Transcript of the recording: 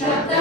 Shut